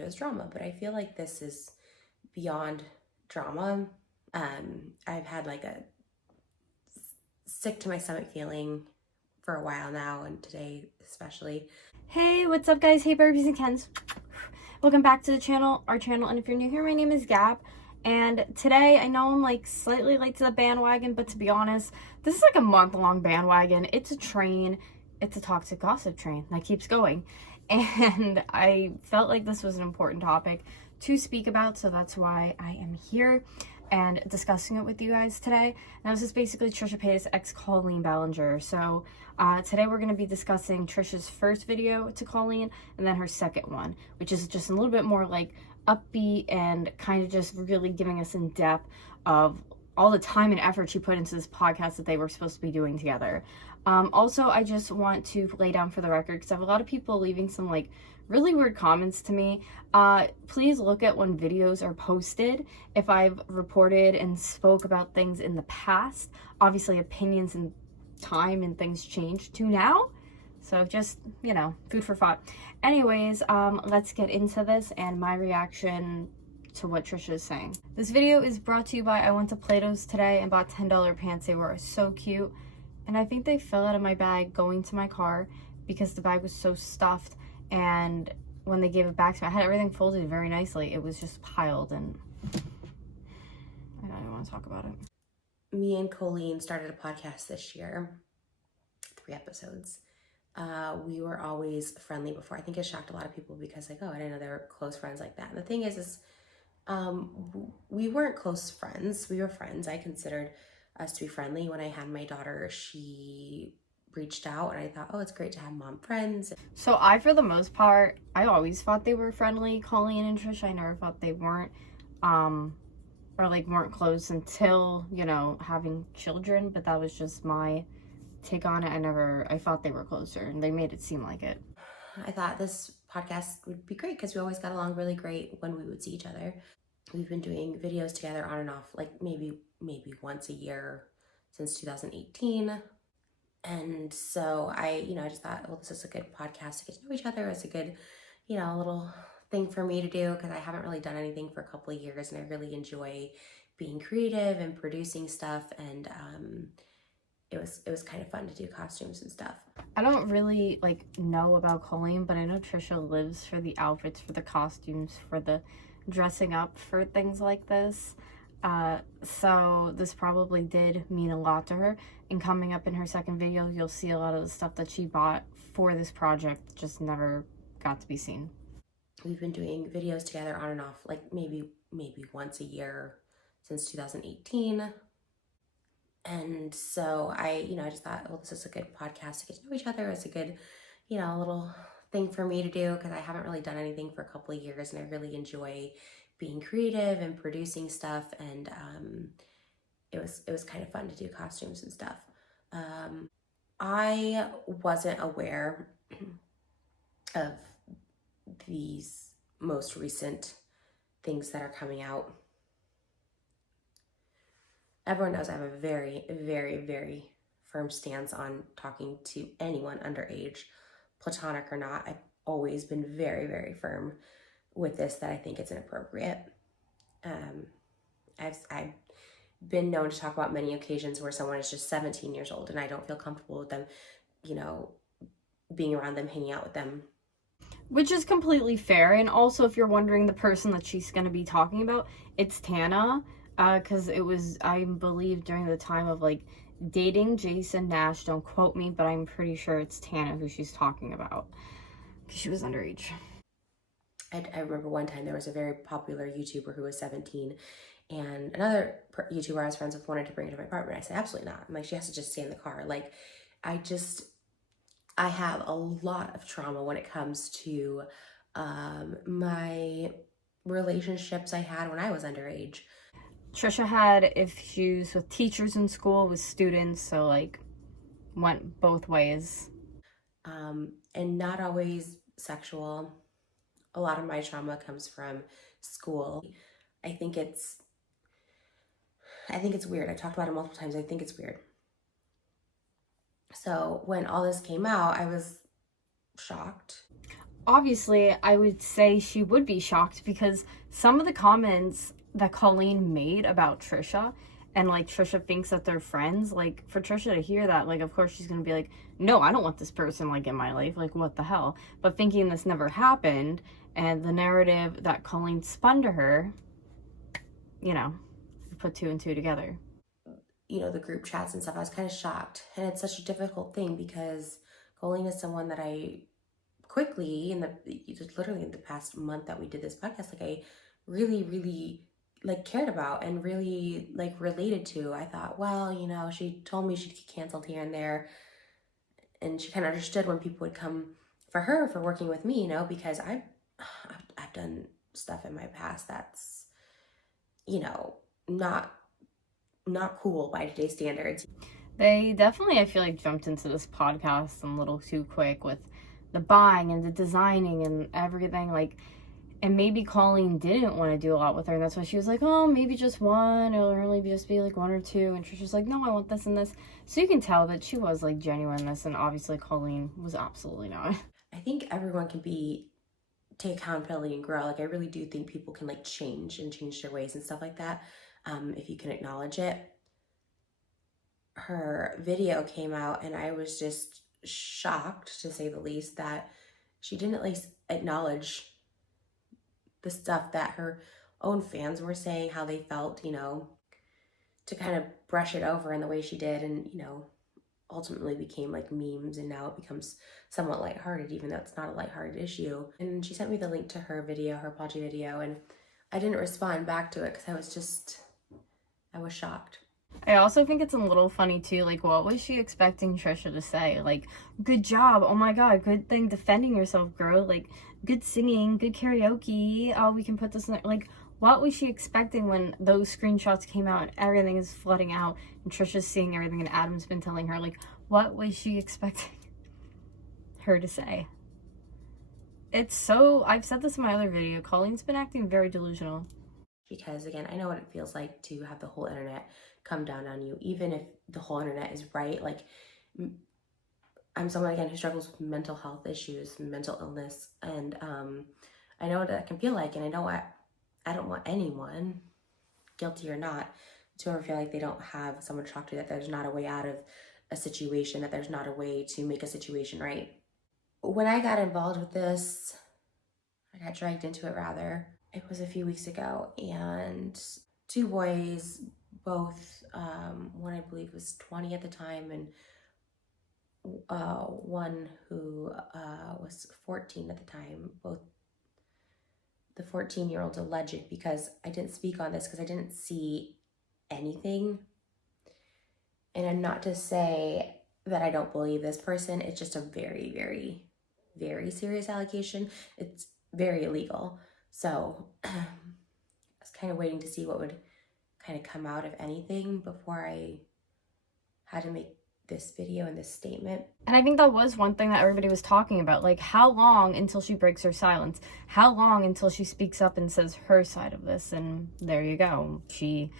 to as drama, but I feel like this is beyond drama. I've had like a sick to my stomach feeling for a while now, and today especially. Hey, what's up guys? Hey Barbies and Kens. Welcome back to our channel, and if you're new here, my name is Gab, and today I know I'm like slightly late to the bandwagon, but to be honest, this is like a month-long bandwagon. It's a train. It's a toxic gossip train that keeps going, and I felt like this was an important topic to speak about, so that's why I am here and discussing it with you guys today. Now, this is basically Trisha Paytas ex Colleen Ballinger. So today we're going to be discussing Trisha's first video to Colleen and then her second one, which is just a little bit more like upbeat and kind of just really giving us in depth of all the time and effort she put into this podcast that they were supposed to be doing together. Also, I just want to lay down for the record, because I have a lot of people leaving some like really weird comments to me. Please look at when videos are posted. If I've reported and spoke about things in the past, obviously opinions and time and things change to now. So just, you know, food for thought. Anyways, let's get into this and my reaction to what Trisha is saying. This video is brought to you by I went to Plato's today and bought $10 pants. They were so cute. And I think they fell out of my bag going to my car because the bag was so stuffed. And when they gave it back to me, I had everything folded very nicely. It was just piled, and I don't even want to talk about it. Me and Colleen started a podcast this year, 3 episodes. We were always friendly before. I think it shocked a lot of people because like, oh, I didn't know they were close friends like that. And the thing is we weren't close friends. We were friends. I considered us to be friendly. When I had my daughter, she reached out and I thought, oh, it's great to have mom friends. So for the most part, I always thought they were friendly, Colleen and Trisha. I never thought they weren't, or like weren't close until, you know, having children, but that was just my take on it. I thought they were closer, and they made it seem like it. I thought this podcast would be great because we always got along really great when we would see each other. We've been doing videos together on and off, like maybe once a year since 2018. And so I just thought, well, this is a good podcast to get to know each other. It's a good, little thing for me to do because I haven't really done anything for a couple of years, and I really enjoy being creative and producing stuff. And it was kind of fun to do costumes and stuff. I don't really like know about Colleen, but I know Trisha lives for the outfits, for the costumes, for the dressing up for things like this. So this probably did mean a lot to her, and coming up in her second video you'll see a lot of the stuff that she bought for this project just never got to be seen. We've been doing videos together on and off, like maybe once a year since 2018. And so I just thought, well, this is a good podcast to get to know each other. It's a good, little thing for me to do because I haven't really done anything for a couple of years, and I really enjoy being creative and producing stuff. And it was kind of fun to do costumes and stuff. I wasn't aware of these most recent things that are coming out. Everyone knows I have a very, very, very firm stance on talking to anyone underage, platonic or not. I've always been very, very firm with this, that I think it's inappropriate. I've been known to talk about many occasions where someone is just 17 years old and I don't feel comfortable with them, being around them, hanging out with them. Which is completely fair. And also, if you're wondering the person that she's going to be talking about, it's Tana. Because it was, I believe, during the time of like dating Jason Nash. Don't quote me, but I'm pretty sure it's Tana who she's talking about, because she was underage. I remember one time there was a very popular YouTuber who was 17, and another YouTuber I was friends with wanted to bring her to my apartment. I said, absolutely not. I'm like, she has to just stay in the car. Like, I have a lot of trauma when it comes to my relationships I had when I was underage. Trisha had issues with teachers in school, with students, so like went both ways. And not always sexual. A lot of my trauma comes from school. I think it's weird. I've talked about it multiple times. I think it's weird. So when all this came out, I was shocked. obviously I would say she would be shocked because some of the comments that Colleen made about Trisha, and like Trisha thinks that they're friends, like for Trisha to hear that, like of course she's gonna be like, no, I don't want this person like in my life, like what the hell. But thinking this never happened, and the narrative that Colleen spun to her, you know, put two and two together. You know, the group chats and stuff, I was kind of shocked. And it's such a difficult thing because Colleen is someone that I quickly, literally in the past month that we did this podcast, like I really, really like cared about and really like related to. I thought, well, you know, she told me she'd get canceled here and there. And she kind of understood when people would come for her for working with me, you know, because I've done stuff in my past that's, you know, not cool by today's standards. They definitely, I feel like, jumped into this podcast a little too quick with the buying and the designing and everything. Like, and maybe Colleen didn't want to do a lot with her, and that's why she was like, oh, maybe just one. It'll really just be like one or two. And Trisha's like, no, I want this and this. So you can tell that she was like genuine in this, and obviously Colleen was absolutely not. I think everyone can take accountability and grow. Like I really do think people can like change their ways and stuff like that. If you can acknowledge it. Her video came out and I was just shocked, to say the least, that she didn't at least acknowledge the stuff that her own fans were saying, how they felt, you know, to kind of brush it over in the way she did, and, you know, ultimately became like memes, and now it becomes somewhat lighthearted, even though it's not a lighthearted issue. And she sent me the link to her video, her apology video, and I didn't respond back to it because I was shocked. I also think it's a little funny too, like what was she expecting Trisha to say? Like, good job, oh my god, good thing defending yourself, girl, like, good singing, good karaoke, oh, we can put this in there. Like, what was she expecting when those screenshots came out and everything is flooding out and Trisha's seeing everything and Adam's been telling her? Like, what was she expecting her to say? It's so, I've said this in my other video, Colleen's been acting very delusional. Because again, I know what it feels like to have the whole internet come down on you, even if the whole internet is right. Like, I'm someone again who struggles with mental health issues, mental illness, and I know what that can feel like, and I don't want anyone, guilty or not, to ever feel like they don't have someone to talk to, that there's not a way out of a situation, that there's not a way to make a situation right. When I got involved with this, I got dragged into it rather. It was a few weeks ago, and two boys, both, one I believe was 20 at the time, and one who was 14 at the time, both the 14-year-old alleged, because I didn't speak on this because I didn't see anything. And I'm not to say that I don't believe this person. It's just a very, very, very serious allegation. It's very illegal. So I was kind of waiting to see what would kind of come out of anything before I had to make this video and this statement. And I think that was one thing that everybody was talking about. Like, how long until she breaks her silence? How long until she speaks up and says her side of this? And there you go. She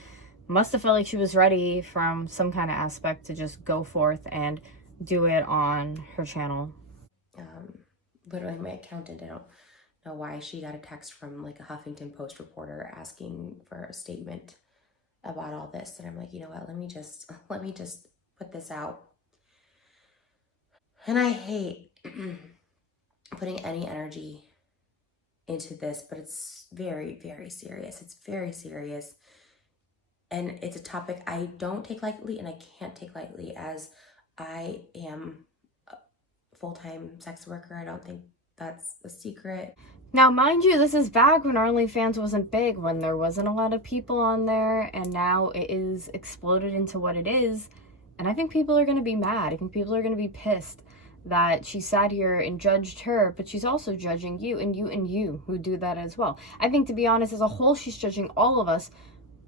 must have felt like she was ready from some kind of aspect to just go forth and do it on her channel. Literally, my accountant, I don't know why, she got a text from like a Huffington Post reporter asking for a statement about all this, and I'm like, you know what, let me just put this out. And I hate putting any energy into this, but it's very, very serious. It's very serious, and it's a topic I don't take lightly, and I can't take lightly, as I am a full-time sex worker. I don't think that's a secret. Now, mind you, this is back when OnlyFans wasn't big, when there wasn't a lot of people on there, and now it is exploded into what it is. And I think people are going to be mad. I think people are going to be pissed that she sat here and judged her, but she's also judging you and you and you who do that as well. I think, to be honest, as a whole, she's judging all of us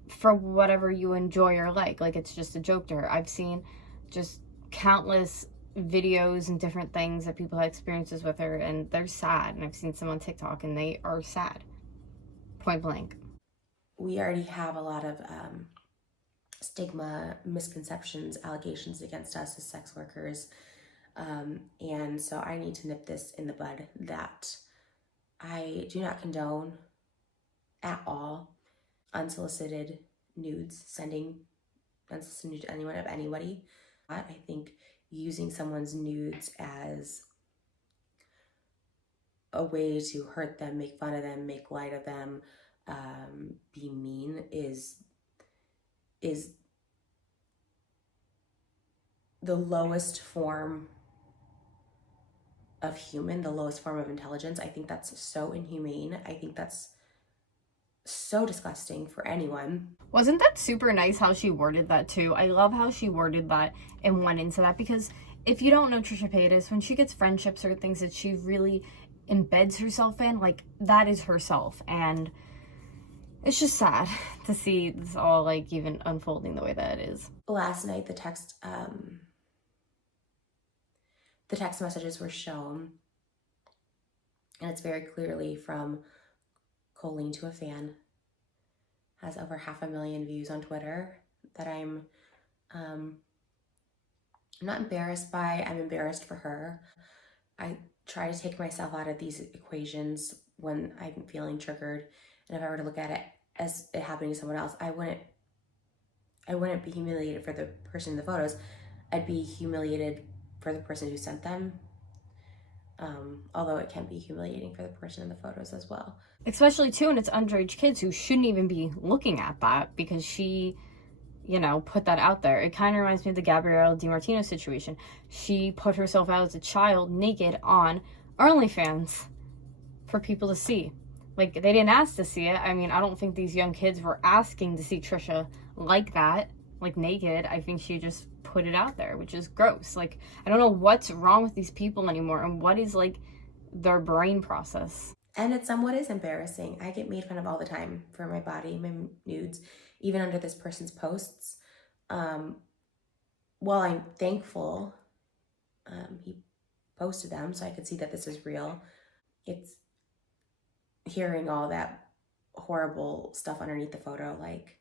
for whatever you enjoy or like. Like, it's just a joke to her. I've seen just countless videos and different things that people have experiences with her, and they're sad. And I've seen some on TikTok, and they are sad. Point blank. We already have a lot of stigma, misconceptions, allegations against us as sex workers. And so I need to nip this in the bud, that I do not condone at all unsolicited nudes, sending unsolicited nudes to anyone of anybody. I think using someone's nudes as a way to hurt them, make fun of them, make light of them, be mean is the lowest form of human, the lowest form of intelligence. I think that's so inhumane. I think that's so disgusting for anyone. Wasn't that super nice how she worded that too? I love how she worded that and went into that, because if you don't know Trisha Paytas, when she gets friendships or things that she really embeds herself in, like, that is herself. And it's just sad to see this all, like, even unfolding the way that it is. Last night, the text messages were shown, and it's very clearly from Colleen to a fan, has over 500,000 views on Twitter, that I'm not embarrassed by. I'm embarrassed for her. I try to take myself out of these equations when I'm feeling triggered, and if I were to look at it as it happening to someone else, I wouldn't be humiliated for the person in the photos. I'd be humiliated for the person who sent them. Although it can be humiliating for the person in the photos as well. Especially too, and it's underage kids who shouldn't even be looking at that, because she, you know, put that out there. It kind of reminds me of the Gabrielle Regina situation. She put herself out as a child naked on OnlyFans for people to see. Like, they didn't ask to see it. I mean, I don't think these young kids were asking to see Trisha like that, like naked. I think she just put it out there, which is gross. Like, I don't know what's wrong with these people anymore, and what is, like, their brain process. And it somewhat is embarrassing. I get made fun of all the time for my body, my nudes, even under this person's posts. While I'm thankful he posted them so I could see that this is real, it's hearing all that horrible stuff underneath the photo, like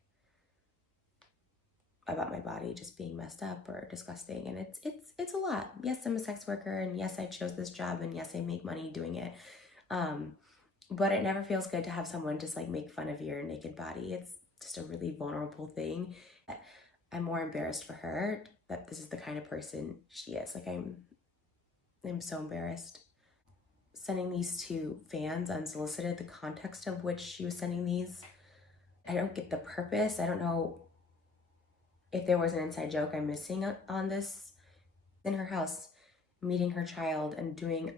about my body just being messed up or disgusting. And it's a lot. Yes, I'm a sex worker, and yes, I chose this job, and yes, I make money doing it. But it never feels good to have someone just like make fun of your naked body. It's just a really vulnerable thing. I'm more embarrassed for her that this is the kind of person she is. Like, I'm so embarrassed. Sending these to fans unsolicited, the context of which she was sending these, I don't get the purpose. I don't know if there was an inside joke I'm missing on this. In her house, meeting her child and doing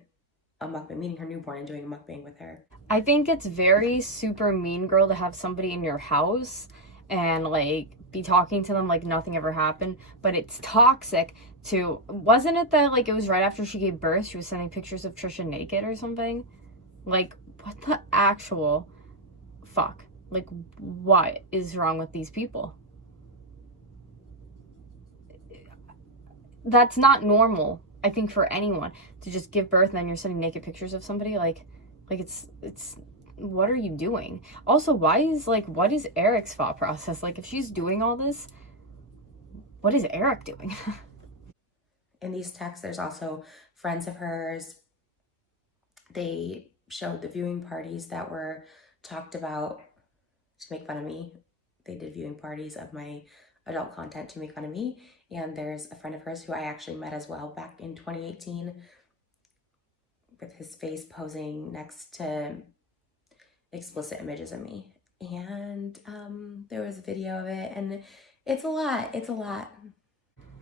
a mukbang, meeting her newborn and doing a mukbang with her. I think it's very super mean girl to have somebody in your house and, like, be talking to them like nothing ever happened. But it's toxic to, wasn't it that, like, it was right after she gave birth, she was sending pictures of Trisha naked or something? Like, what the actual fuck? Like, what is wrong with these people? That's not normal, I think, for anyone to just give birth and then you're sending naked pictures of somebody. Like it's what are you doing? Also, what is Eric's thought process? Like, if she's doing all this, what is Eric doing? In these texts, there's also friends of hers. They showed the viewing parties that were talked about to make fun of me. They did viewing parties of my adult content to make fun of me. And there's a friend of hers who I actually met as well back in 2018 with his face posing next to explicit images of me. And there was a video of it, and it's a lot.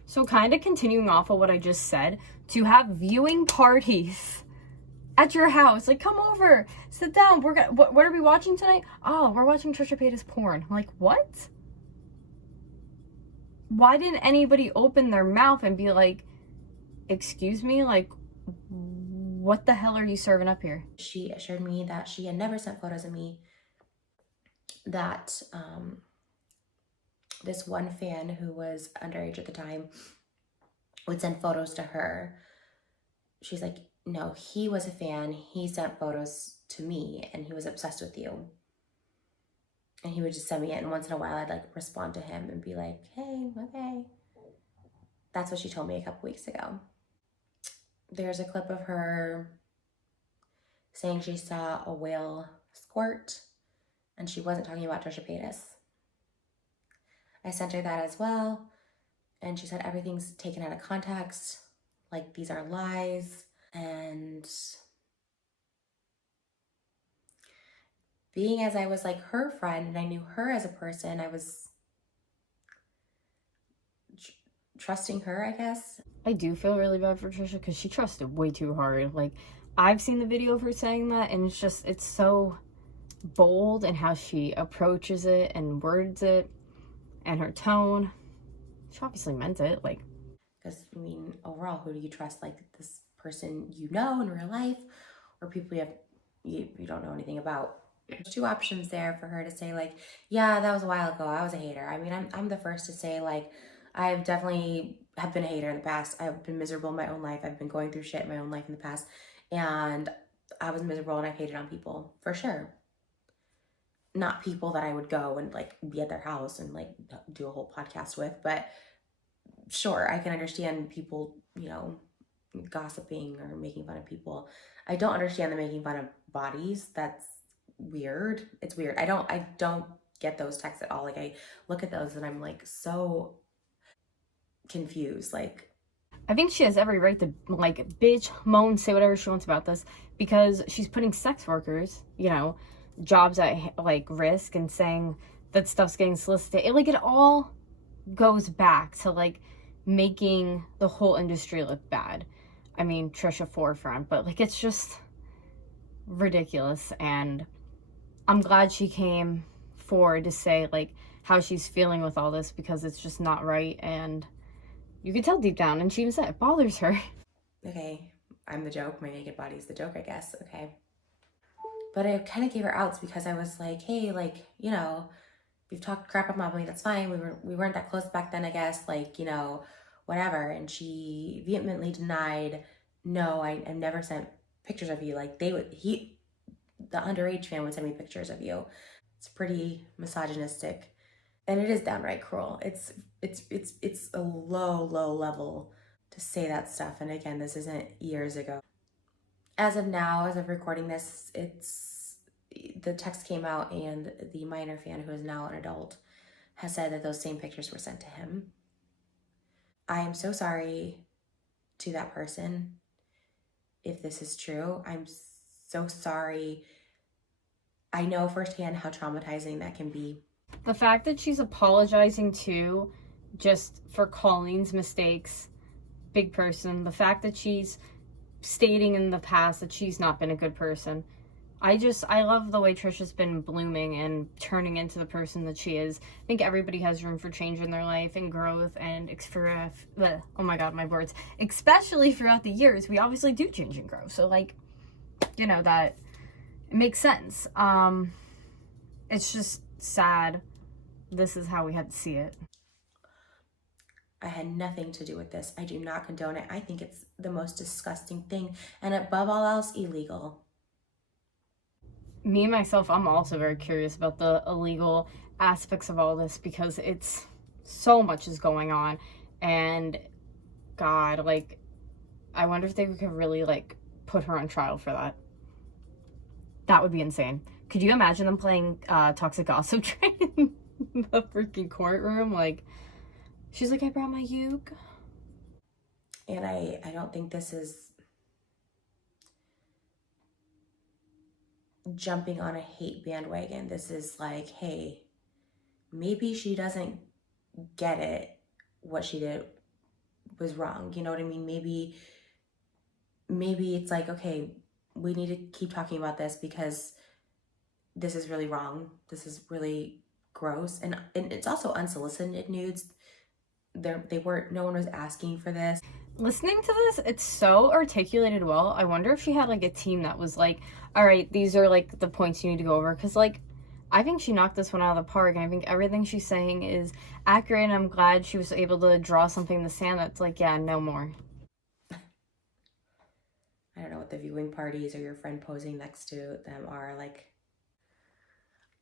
So kind of continuing off of what I just said, to have viewing parties at your house, like, come over, sit down, what are we watching tonight? Oh, we're watching Trisha Paytas porn. I'm like, what? Why didn't anybody open their mouth and be like, excuse me, like, what the hell are you serving up here? She assured me that she had never sent photos of me, that this one fan who was underage at the time would send photos to her. She's like, no, he was a fan. He sent photos to me, and he was obsessed with you. And he would just send me it, and once in a while I'd like respond to him and be like, hey, okay. That's what she told me a couple weeks ago. There's a clip of her saying she saw a whale squirt, and she wasn't talking about Trisha Paytas. I sent her that as well, and she said everything's taken out of context, like these are lies. And being as I was like her friend and I knew her as a person, I was trusting her, I guess. I do feel really bad for Trisha because she trusted way too hard. Like, I've seen the video of her saying that, and it's so bold in how she approaches it and words it and her tone. She obviously meant it. Like, because I mean, overall, who do you trust? Like this person you know in real life, or people you don't know anything about? There's two options there for her to say like, yeah, that was a while ago. I was a hater. I mean, I'm the first to say like, I've definitely have been a hater in the past. I've been miserable in my own life. I've been going through shit in my own life in the past, and I was miserable and I've hated on people for sure. Not people that I would go and like be at their house and like do a whole podcast with, but sure, I can understand people, you know, gossiping or making fun of people. I don't understand the making fun of bodies. That's weird. It's weird. I don't get those texts at all. Like I look at those and I'm like so confused. Like I think she has every right to, like, bitch, moan, say whatever she wants about this because she's putting sex workers, you know, jobs at, like, risk and saying that stuff's getting solicited. Like, it all goes back to, like, making the whole industry look bad. I mean, Trisha forefront, but, like, it's just ridiculous. And I'm glad she came forward to say, like, how she's feeling with all this because it's just not right. And you could tell deep down, and she even said it bothers her. okay, I'm the joke. My naked body's the joke, I guess. Okay. But I kind of gave her outs because I was like, hey, like, you know, we've talked crap about me, that's fine. We weren't that close back then, I guess, like, you know, whatever. And she vehemently denied, no, I've never sent pictures of you. Like the underage fan would send me pictures of you. It's pretty misogynistic. And it is downright cruel. It's a low level to say that stuff. And again, this isn't years ago. As of now, as of recording this, the text came out and the minor fan, who is now an adult, has said that those same pictures were sent to him. I am so sorry to that person if this is true. I'm so sorry. I know firsthand how traumatizing that can be. The fact that she's apologizing too, just for Colleen's mistakes, big person. The fact that she's stating in the past that she's not been a good person. I love the way Trisha's been blooming and turning into the person that she is. I think everybody has room for change in their life and growth and oh my god, my words. Especially throughout the years, we obviously do change and grow. So like, you know, that it makes sense. It's just sad. This is how we had to see it. I had nothing to do with this. I do not condone it. I think it's the most disgusting thing, and above all else, illegal. Me, myself, I'm also very curious about the illegal aspects of all this because it's so much is going on. And God, like, I wonder if they could really, like, put her on trial for that. That would be insane. Could you imagine them playing Toxic Gossip Train in the freaking courtroom? Like, she's like, I brought my uke. And I don't think this is jumping on a hate bandwagon. This is like, hey, maybe she doesn't get it. What she did was wrong. You know what I mean? Maybe it's like, okay, we need to keep talking about this because this is really wrong. This is really gross. And it's also unsolicited nudes. No one was asking for this. Listening to this, it's so articulated well. I wonder if she had like a team that was like, all right, these are like the points you need to go over. Because like, I think she knocked this one out of the park. And I think everything she's saying is accurate. And I'm glad she was able to draw something in the sand that's like, yeah, no more. I don't know what the viewing parties or your friend posing next to them are like.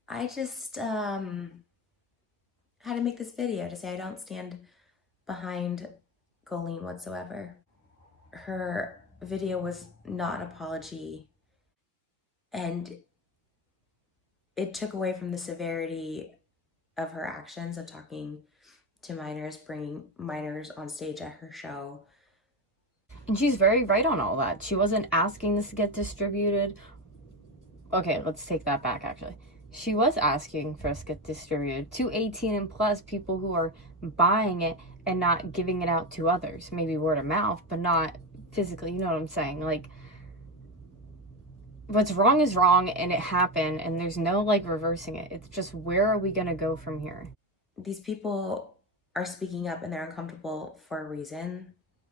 I just had to make this video to say I don't stand behind Colleen whatsoever. Her video was not an apology. And it took away from the severity of her actions of talking to minors, bringing minors on stage at her show. And she's very right on all that. She wasn't asking this to get distributed. Okay, let's take that back, actually. She was asking for us to get distributed to 18 and plus people who are buying it and not giving it out to others. Maybe word of mouth, but not physically. You know what I'm saying? Like, what's wrong is wrong, and it happened, and there's no, like, reversing it. It's just, where are we going to go from here? These people are speaking up, and they're uncomfortable for a reason.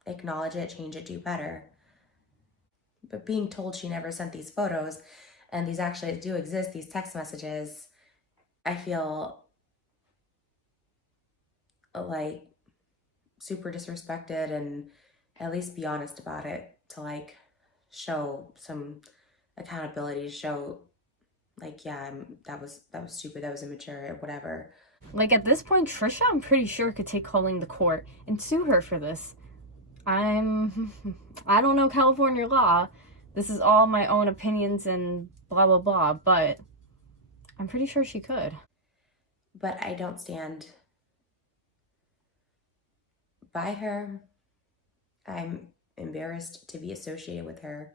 Acknowledge it, change it, do better. But being told she never sent these photos, and these actually do exist, these text messages, I feel like super disrespected, and at least be honest about it, to like show some accountability, to show like, yeah, that was stupid, that was immature, whatever. Like, at this point, Trisha, I'm pretty sure, could take Colleen to court and sue her for this. I don't know California law. This is all my own opinions and blah, blah, blah, but I'm pretty sure she could. But I don't stand by her. I'm embarrassed to be associated with her.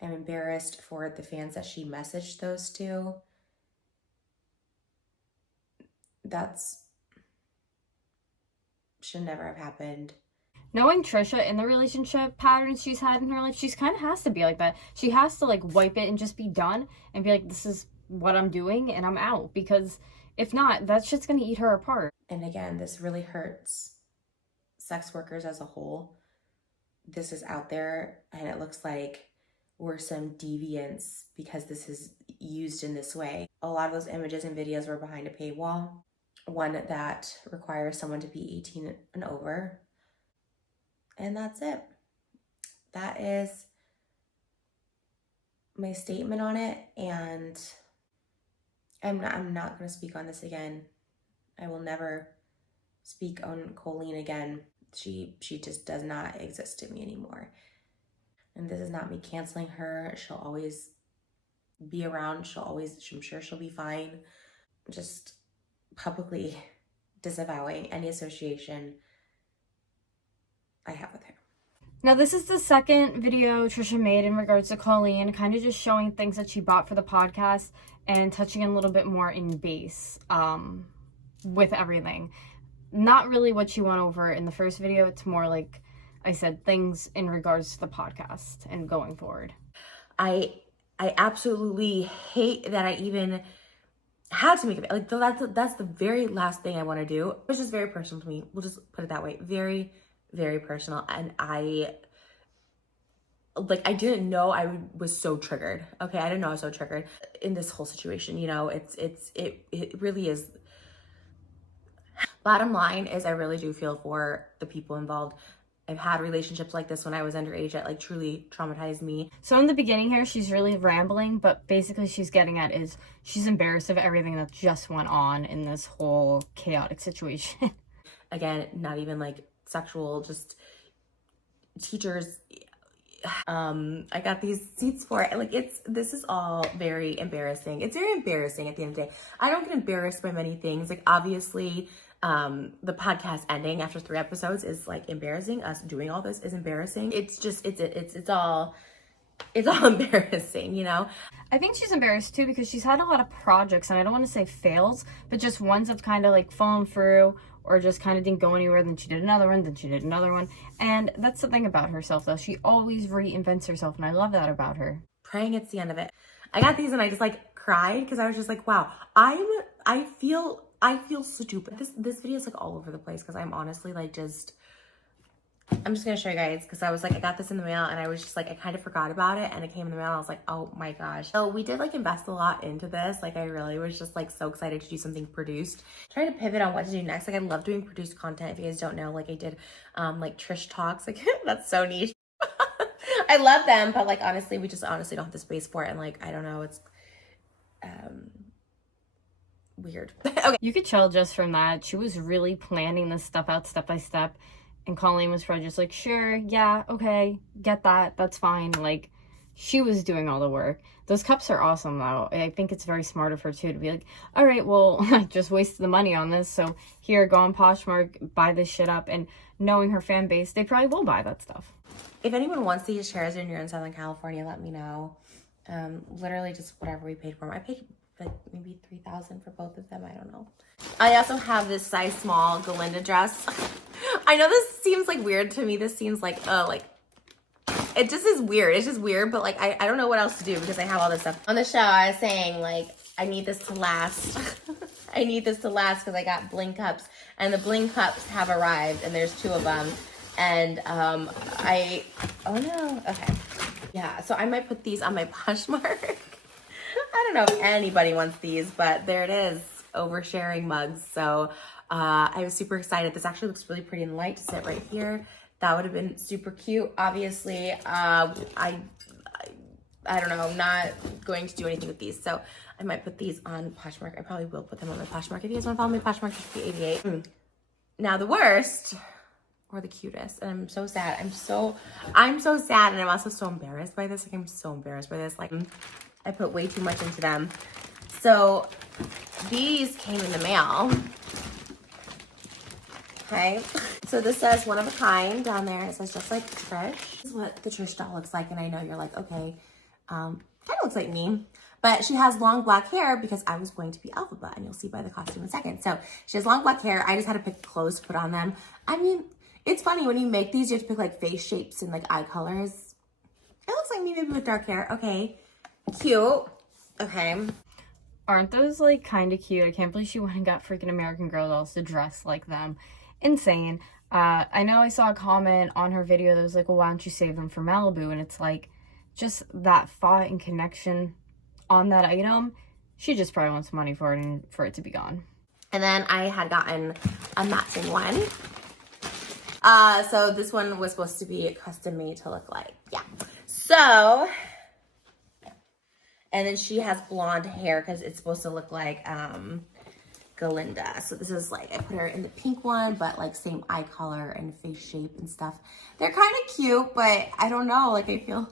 I'm embarrassed for the fans that she messaged those to. That's should never have happened. Knowing Trisha and the relationship patterns she's had in her life, she's kind of has to be like that. She has to, like, wipe it and just be done and be like, this is what I'm doing and I'm out. Because if not, that shit's going to eat her apart. And again, this really hurts sex workers as a whole. This is out there, and it looks like we're some deviants because this is used in this way. A lot of those images and videos were behind a paywall, one that requires someone to be 18 and over. And that's it. That is my statement on it, and I'm not going to speak on this again. I will never speak on Colleen again. She just does not exist to me anymore. And this is not me canceling her. She'll always be around. I'm sure she'll be fine. Just publicly disavowing any association I have with her. Now, this is the second video Trisha made in regards to Colleen, kind of just showing things that she bought for the podcast and touching a little bit more in base with everything. Not really what she went over in the first video. It's more like I said, things in regards to the podcast and going forward. I absolutely hate that I even had to make it. Like, that's the very last thing I want to do. It was just very personal to me. We'll just put it that way. Very, very personal. And I didn't know I was so triggered. Okay, I didn't know I was so triggered in this whole situation. You know, it really is. Bottom line is, I really do feel for the people involved. I've had relationships like this when I was underage that like truly traumatized me. So in the beginning here, she's really rambling, but basically she's getting at is she's embarrassed of everything that just went on in this whole chaotic situation. Again, not even like sexual, just teachers. I got these seats for it. Like, this is all very embarrassing. It's very embarrassing at the end of the day. I don't get embarrassed by many things. Like, obviously, the podcast ending after 3 episodes is like embarrassing. Us doing all this is embarrassing. It's just, it's all embarrassing, you know? I think she's embarrassed too because she's had a lot of projects, and I don't want to say fails, but just ones have kind of like fallen through or just kind of didn't go anywhere. Then she did another one, then she did another one. And that's the thing about herself though. She always reinvents herself, and I love that about her. Praying it's the end of it. I got these and I just like cried because I was just like, wow, I feel stupid. This video is like all over the place because I'm honestly like I'm just gonna show you guys because I was like, I got this in the mail and I was just like, I kind of forgot about it, and it came in the mail and I was like, oh my gosh. So we did like invest a lot into this. Like, I really was just like so excited to do something produced. Trying to pivot on what to do next. Like, I love doing produced content. If you guys don't know, like I did like Trish Talks. Like, that's so niche. I love them, but like honestly, we just honestly don't have the space for it. And like, I don't know, it's weird. Okay. You could tell just from that she was really planning this stuff out step by step. And Colleen was probably just like, sure, yeah, okay, get that, that's fine. Like, she was doing all the work. Those cups are awesome, though. I think it's very smart of her, too, to be like, all right, well, I just wasted the money on this, so here, go on Poshmark, buy this shit up. And knowing her fan base, they probably will buy that stuff. If anyone wants these chairs and you're in Southern California, let me know. Literally just whatever we paid for them. I paid like maybe $3,000 for both of them. I don't know. I also have this size small Galinda dress. I know this seems like weird to me. This seems like, it just is weird. It's just weird, but like, I don't know what else to do because I have all this stuff. On the show, I was saying like, I need this to last. I need this to last because I got bling cups and the bling cups have arrived and there's 2 of them. And oh no, okay. Yeah, so I might put these on my Poshmark. I don't know if anybody wants these, but there it is, oversharing mugs. So I was super excited. This actually looks really pretty in the light to sit right here. That would have been super cute. Obviously, I don't know, I'm not going to do anything with these. So I might put these on Poshmark. I probably will put them on my Poshmark. If you guys want to follow me, Poshmark should be 88. Now the worst, or the cutest, and I'm so sad. I'm so sad, and I'm also so embarrassed by this. Like, I'm so embarrassed by this. Like, I put way too much into them. So these came in the mail. Okay, so this says one of a kind down there. It says just like Trish. This is what the Trish doll looks like, and I know you're like, okay, kind of looks like me. But she has long black hair because I was going to be Alphaba, and you'll see by the costume in a second. So she has long black hair. I just had to pick clothes to put on them. I mean, it's funny when you make these, you have to pick like face shapes and like eye colors. It looks like me maybe with dark hair. Okay, cute. Okay. Aren't those like kind of cute? I can't believe she went and got freaking American Girl dolls to dress like them. Insane. I know I saw a comment on her video that was like, well, why don't you save them for Malibu? And it's like, just that thought and connection on that item, she just probably wants money for it and for it to be gone. And then I had gotten a matching one. So this one was supposed to be custom made to look like, yeah. So, and then she has blonde hair because it's supposed to look like Galinda. So this is like, I put her in the pink one, but like same eye color and face shape and stuff. They're kind of cute, but I don't know, like I feel,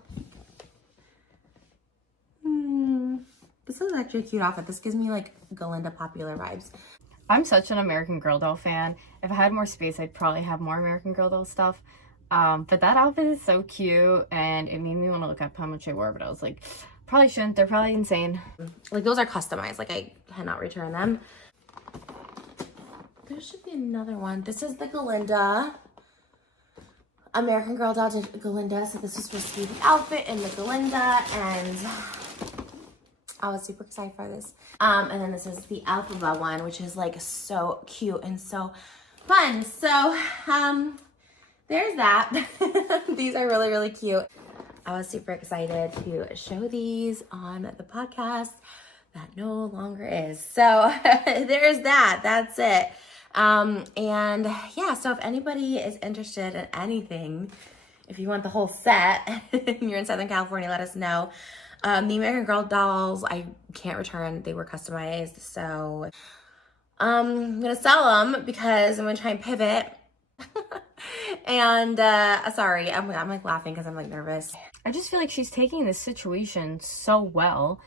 this is actually a cute outfit. This gives me like Galinda popular vibes. I'm such an American Girl doll fan. If I had more space, I'd probably have more American Girl doll stuff. But that outfit is so cute, and it made me want to look up how much I wore, but I was like, probably shouldn't. They're probably insane. Like those are customized. Like I cannot return them. There should be another one. This is the Galinda. American Girl doll did Galinda. So this was supposed to be the outfit in the Galinda, and I was super excited for this. And then this is the Alphaba one, which is like so cute and so fun. So there's that. These are really, really cute. I was super excited to show these on the podcast. That no longer is. So there's that. That's it. And yeah, so if anybody is interested in anything, if you want the whole set and you're in Southern California, let us know. The American Girl dolls, I can't return. They were customized. So I'm going to sell them because I'm going to try and pivot. And sorry, I'm like laughing because I'm like nervous. I just feel like she's taking this situation so well.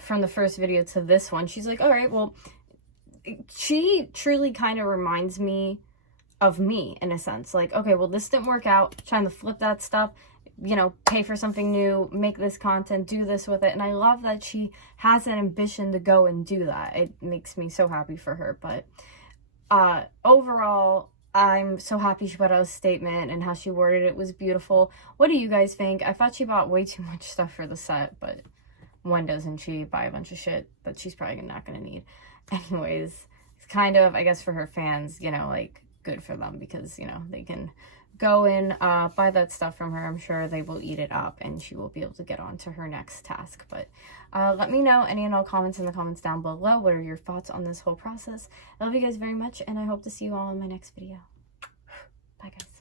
From the first video to this one, she's like, all right, well, she truly kind of reminds me of me in a sense. Like, okay, well, this didn't work out. Trying to flip that stuff, you know, pay for something new, make this content, do this with it. And I love that she has an ambition to go and do that. It makes me so happy for her. But overall, I'm so happy she put out a statement, and how she worded it was beautiful. What do you guys think? I thought she bought way too much stuff for the set, but when doesn't she buy a bunch of shit that she's probably not going to need? Anyways, it's kind of, I guess, for her fans, you know, like, good for them because, you know, they can go and buy that stuff from her. I'm sure they will eat it up and she will be able to get on to her next task. But let me know any and all comments in the comments down below. What are your thoughts on this whole process? I love you guys very much, and I hope to see you all in my next video. Bye, guys.